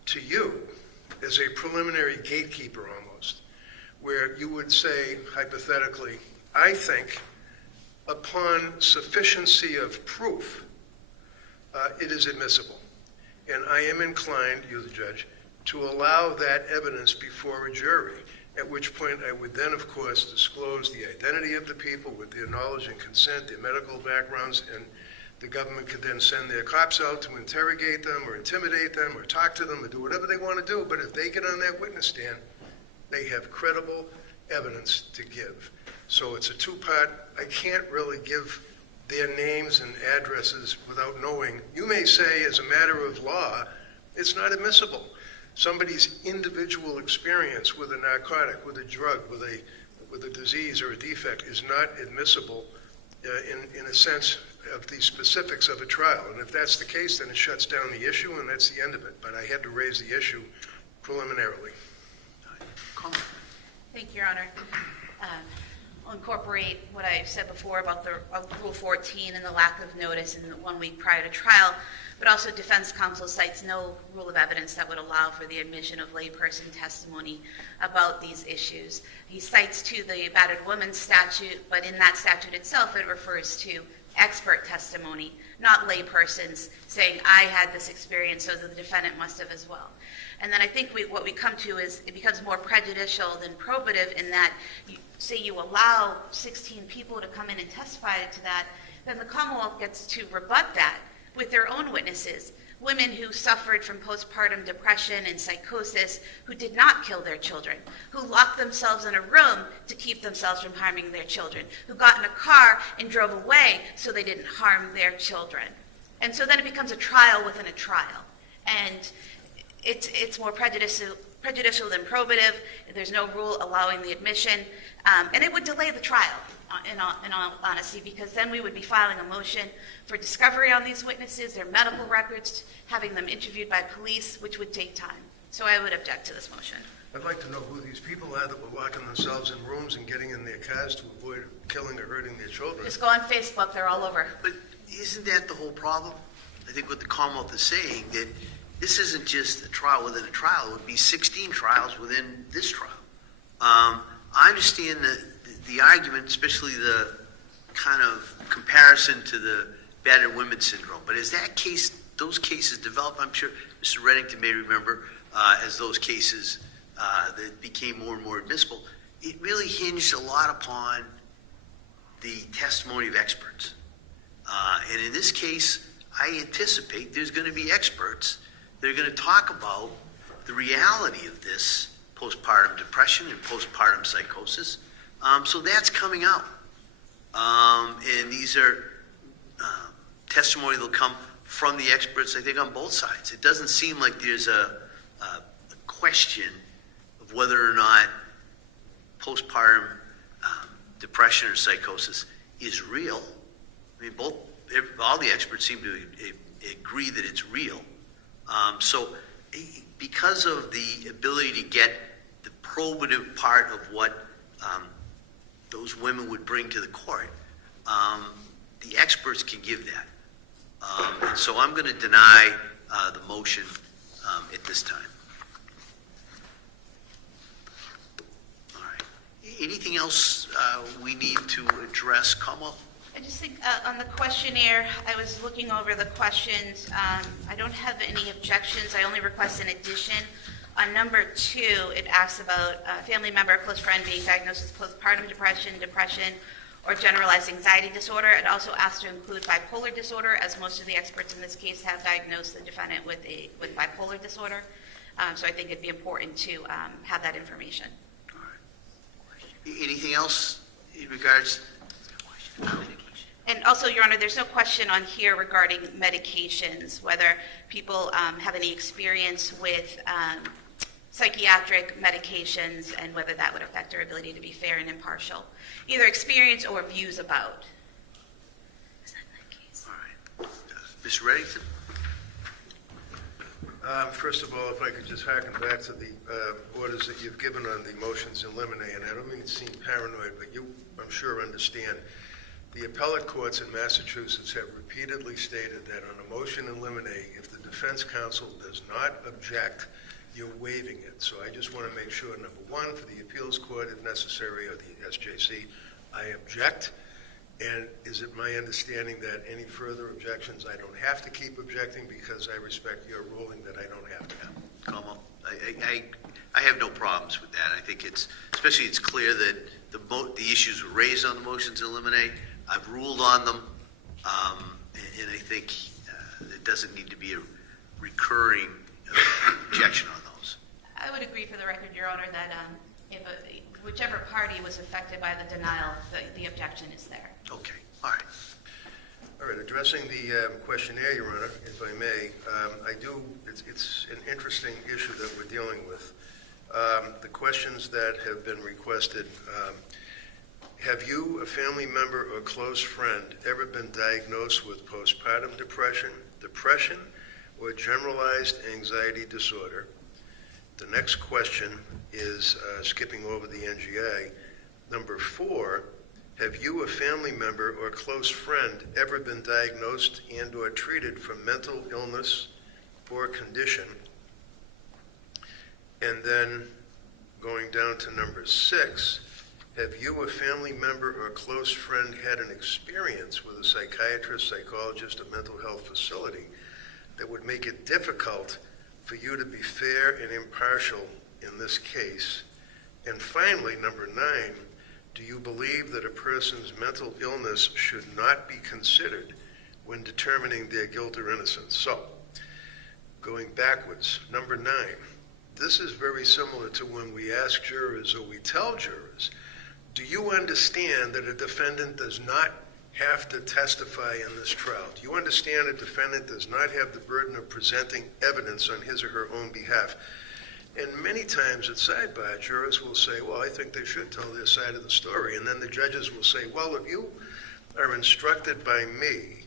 to you as a preliminary gatekeeper almost, where you would say, hypothetically, I think upon sufficiency of proof, it is admissible. And I am inclined, you the judge, to allow that evidence before a jury, at which point I would then, of course, disclose the identity of the people with their knowledge and consent, their medical backgrounds, and the government could then send their cops out to interrogate them or intimidate them or talk to them or do whatever they want to do. But if they get on that witness stand, they have credible evidence to give. So it's a two-part. I can't really give their names and addresses without knowing. You may say, as a matter of law, it's not admissible. Somebody's individual experience with a narcotic, with a drug, with a disease or a defect is not admissible in a sense of the specifics of a trial. And if that's the case, then it shuts down the issue, and that's the end of it. But I had to raise the issue preliminarily. Thank you, Your Honor. I'll incorporate what I said before about the Rule 14 and the lack of notice in the 1 week prior to trial, but also defense counsel cites no rule of evidence that would allow for the admission of layperson testimony about these issues. He cites to the battered woman statute, but in that statute itself it refers to expert testimony, not laypersons saying, I had this experience, so the defendant must have as well. And then I think what we come to is it becomes more prejudicial than probative in that, say you allow 16 people to come in and testify to that, then the Commonwealth gets to rebut that with their own witnesses. Women who suffered from postpartum depression and psychosis, who did not kill their children, who locked themselves in a room to keep themselves from harming their children, who got in a car and drove away so they didn't harm their children. And so then it becomes a trial within a trial. And it's more prejudicial than probative. There's no rule allowing the admission. And it would delay the trial, in all honesty, because then we would be filing a motion for discovery on these witnesses, their medical records, having them interviewed by police, which would take time. So I would object to this motion. I'd like to know who these people are that were locking themselves in rooms and getting in their cars to avoid killing or hurting their children. Just go on Facebook, they're all over. But isn't that the whole problem? I think what the Commonwealth is saying, that this isn't just a trial within a trial. It would be 16 trials within this trial. I understand the argument, especially the kind of comparison to the battered women syndrome. But as those cases develop, I'm sure Mr. Reddington may remember, as those cases that became more and more admissible, it really hinged a lot upon the testimony of experts. And in this case, I anticipate there's going to be experts that are going to talk about the reality of this postpartum depression and postpartum psychosis. So that's coming out. And these are testimony that will come from the experts, I think, on both sides. It doesn't seem like there's a question of whether or not postpartum depression or psychosis is real. I mean, all the experts seem to agree that it's real. So because of the ability to get the probative part of what those women would bring to the court, the experts can give that. And so I'm going to deny the motion at this time. All right. Anything else we need to address, Commonwealth? I just think on the questionnaire, I was looking over the questions. I don't have any objections. I only request an addition. On number 2, it asks about a family member or close friend being diagnosed with postpartum depression, or generalized anxiety disorder. It also asks to include bipolar disorder, as most of the experts in this case have diagnosed the defendant with bipolar disorder. So I think it'd be important to have that information. All right. Anything else in regards? And also, Your Honor, there's no question on here regarding medications, whether people have any experience with psychiatric medications and whether that would affect their ability to be fair and impartial. Either experience or views about. Is that the case? All right. Ms. Reddington? First of all, if I could just harken back to the orders that you've given on the motions in limine, and I don't mean to seem paranoid, but you, I'm sure, understand. The appellate courts in Massachusetts have repeatedly stated that on a motion in limine, if the defense counsel does not object, you're waiving it. So I just want to make sure, number 1, for the appeals court, if necessary, or the SJC, I object. And is it my understanding that any further objections, I don't have to keep objecting because I respect your ruling that I don't have to? Come on. I have no problems with that. I think especially it's clear that the issues were raised on the motions to eliminate. I've ruled on them, and I think there doesn't need to be a recurring objection on those. I would agree, for the record, Your Honor, that if whichever party was affected by the denial, the objection is there. Okay, all right. All right, addressing the questionnaire, Your Honor, if I may, it's an interesting issue that we're dealing with. The questions that have been requested, have you, a family member or close friend, ever been diagnosed with postpartum depression, or generalized anxiety disorder? The next question is, skipping over the NGA, number 4, have you, a family member or close friend, ever been diagnosed and or treated for mental illness or condition? And then going down to number 6, have you, a family member or close friend, had an experience with a psychiatrist, psychologist, or mental health facility that would make it difficult for you to be fair and impartial in this case? And finally, number 9, do you believe that a person's mental illness should not be considered when determining their guilt or innocence? So, going backwards, number 9, this is very similar to when we ask jurors or we tell jurors, do you understand that a defendant does not have to testify in this trial? Do you understand a defendant does not have the burden of presenting evidence on his or her own behalf? And many times at sidebar, jurors will say, well, I think they should tell their side of the story. And then the judges will say, well, if you are instructed by me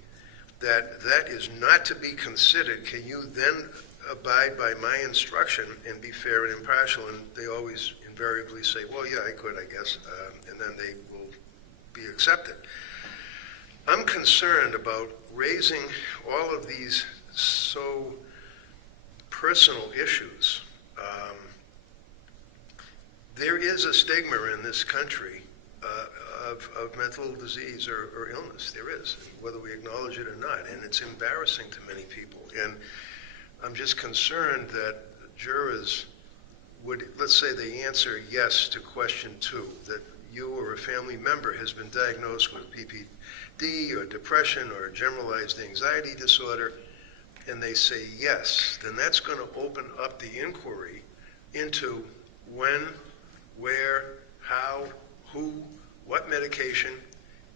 that that is not to be considered, can you then abide by my instruction and be fair and impartial? And they always invariably say, well, yeah, I could, I guess, and then they will be accepted. I'm concerned about raising all of these so personal issues there is a stigma in this country of mental disease or illness. There is, whether we acknowledge it or not, and it's embarrassing to many people. And I'm just concerned that jurors would, let's say they answer yes to question 2, that you or a family member has been diagnosed with PPD or depression or generalized anxiety disorder, and they say yes, then that's going to open up the inquiry into when, where, how, who, what medication,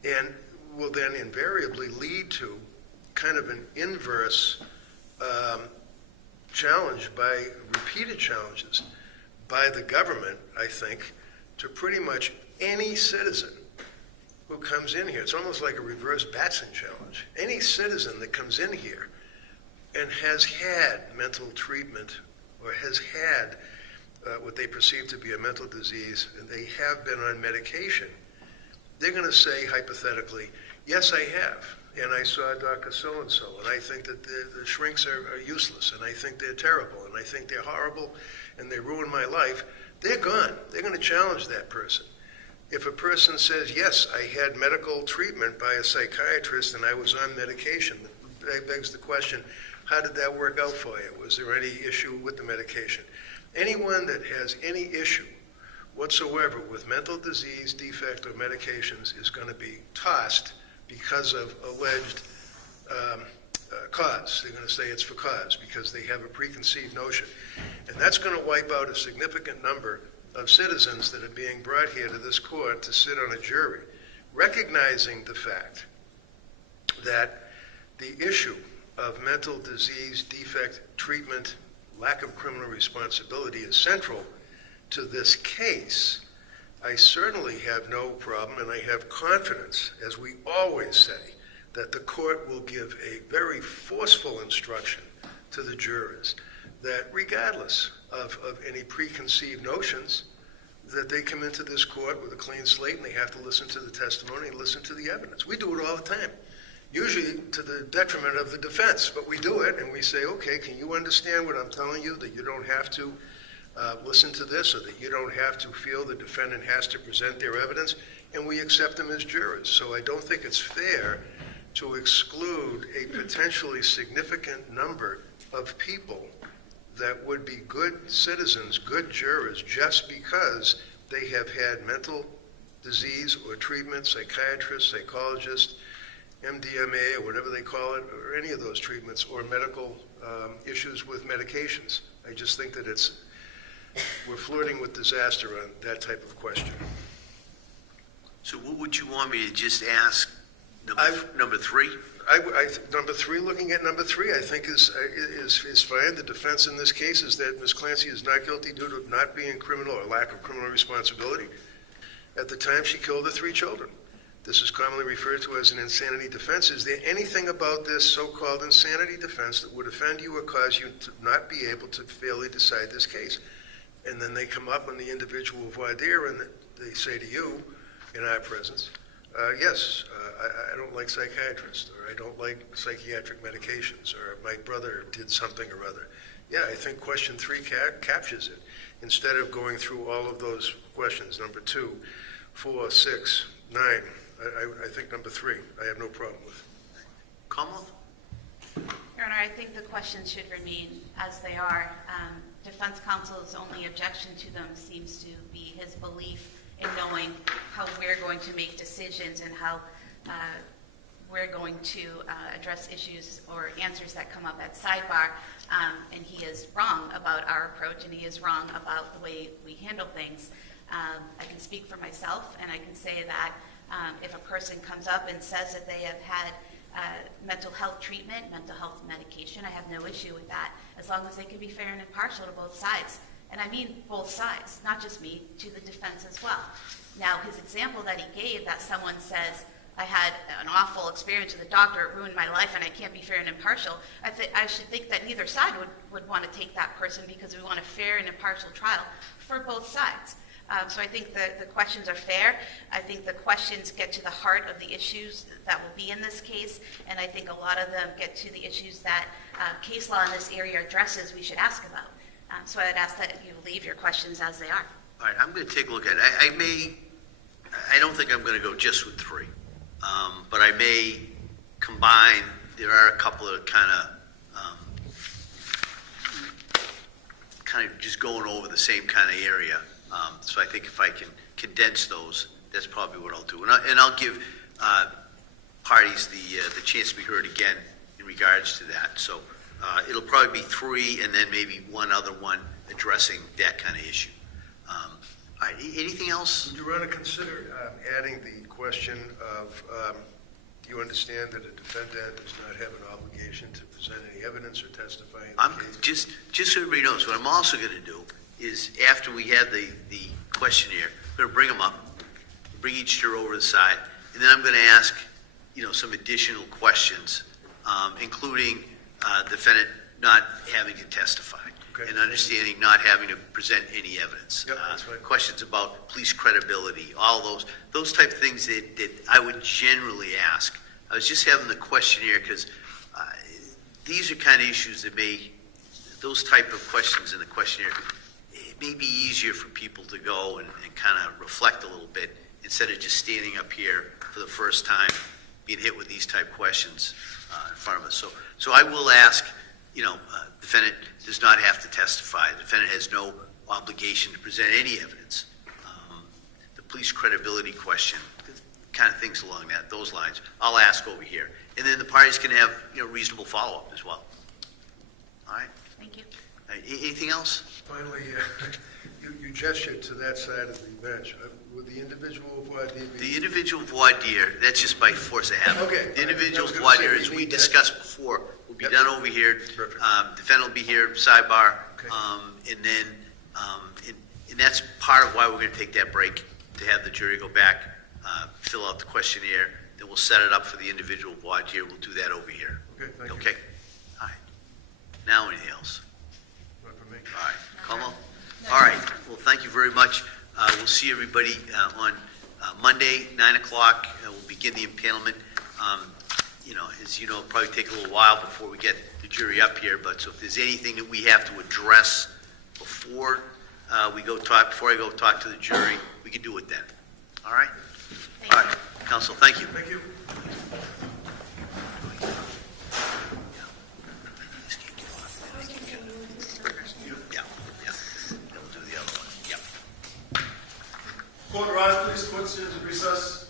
and will then invariably lead to kind of an inverse challenge by repeated challenges by the government, I think, to pretty much any citizen who comes in here. It's almost like a reverse Batson challenge. Any citizen that comes in here and has had mental treatment or has had what they perceive to be a mental disease, and they have been on medication, they're going to say hypothetically, yes, I have, and I saw Dr. So-and-so, and I think that the shrinks are useless, and I think they're terrible, and I think they're horrible, and they ruin my life. They're gone. They're going to challenge that person. If a person says, yes, I had medical treatment by a psychiatrist and I was on medication, that begs the question, how did that work out for you? Was there any issue with the medication? Anyone that has any issue whatsoever with mental disease, defect, or medications is going to be tossed because of alleged cause. They're going to say it's for cause because they have a preconceived notion. And that's going to wipe out a significant number of citizens that are being brought here to this court to sit on a jury, recognizing the fact that the issue of mental disease, defect, treatment, lack of criminal responsibility is central to this case. I certainly have no problem, and I have confidence, as we always say, that the court will give a very forceful instruction to the jurors that regardless of any preconceived notions, that they come into this court with a clean slate and they have to listen to the testimony and listen to the evidence. We do it all the time, usually to the detriment of the defense, but we do it and we say, okay, can you understand what I'm telling you, that you don't have to listen to this, or that you don't have to feel the defendant has to present their evidence, and we accept them as jurors. So I don't think it's fair to exclude a potentially significant number of people that would be good citizens, good jurors, just because they have had mental disease or treatment, psychiatrist, psychologist, MDMA, or whatever they call it, or any of those treatments, or medical issues with medications. I just think that we're flirting with disaster on that type of question. So what would you want me to just ask number 3? Number 3, looking at number 3, I think is fine. The defense in this case is that Ms. Clancy is not guilty due to not being criminal or lack of criminal responsibility. At the time she killed her 3 children. This is commonly referred to as an insanity defense. Is there anything about this so-called insanity defense that would offend you or cause you to not be able to fairly decide this case? And then they come up on the individual voir dire and they say to you, in our presence, yes, I don't like psychiatrists, or I don't like psychiatric medications, or my brother did something or other. Yeah, I think question 3 captures it, instead of going through all of those questions, number 2, 4, 6, 9. I think number 3, I have no problem with. Commonwealth? Your Honor, I think the questions should remain as they are. Defense counsel's only objection to them seems to be his belief in knowing how we're going to make decisions and how we're going to address issues or answers that come up at sidebar. And he is wrong about our approach, and he is wrong about the way we handle things. I can speak for myself, and I can say that if a person comes up and says that they have had mental health treatment, mental health medication, I have no issue with that, as long as they can be fair and impartial to both sides. And I mean both sides, not just me, to the defense as well. Now, his example that he gave, that someone says, I had an awful experience with a doctor, it ruined my life, and I can't be fair and impartial, I should think that neither side would want to take that person, because we want a fair and impartial trial for both sides. So I think the questions are fair. I think the questions get to the heart of the issues that will be in this case, and I think a lot of them get to the issues that case law in this area addresses we should ask about. So I'd ask that you leave your questions as they are. All right, I'm going to take a look at it. I don't think I'm going to go just with 3, but I may combine. There are a couple of kind of just going over the same kind of area. So I think if I can condense those, that's probably what I'll do. And I'll give parties the chance to be heard again in regards to that. So it'll probably be 3, and then maybe one other one addressing that kind of issue. All right, anything else? Would you want to consider adding the question of, do you understand that a defendant does not have an obligation to present any evidence or testify in the I'm case? just so everybody knows, what I'm also going to do is after we have the questionnaire, I'm going to bring them up, bring each juror over to the side, and then I'm going to ask, some additional questions, including defendant not having to testify. Okay. And understanding not having to present any evidence. Yep, that's fine. Questions about police credibility, all those type of things that I would generally ask. I was just having the questionnaire because these are kind of issues that those type of questions in the questionnaire, it may be easier for people to go and kind of reflect a little bit instead of just standing up here for the first time, being hit with these type questions in front of us. So I will ask, defendant does not have to testify. The defendant has no obligation to present any evidence. The police credibility question, kind of things along those lines, I'll ask over here. And then the parties can have, reasonable follow-up as well. All right? Thank you. All right, anything else? Finally, you gestured to that side of the bench. Would the individual voir dire be? The individual voir dire, that's just by force of habit. Okay. The individual I was gonna voir say, dire, we as we need that. discussed before, will be Yep. done over here. Perfect. Defendant will be here, sidebar. Okay. And then, and that's part of why we're going to take that break, to have the jury go back, fill out the questionnaire, then we'll set it up for the individual voir dire. We'll do that over here. Okay, thank you. Okay? All right. Now, anything else? Not for me. All right, Como? All right, well, thank you very much. We'll see everybody on Monday, 9 o'clock. We'll begin the impanelment. As you know, it'll probably take a little while before we get the jury up here, but so if there's anything that we have to address before I go talk to the jury, we can do it then. All right? Thank All you. right, counsel, thank you. Thank you. Yeah, then we'll do the other one. Yep. Court rise, please. Court is in recess.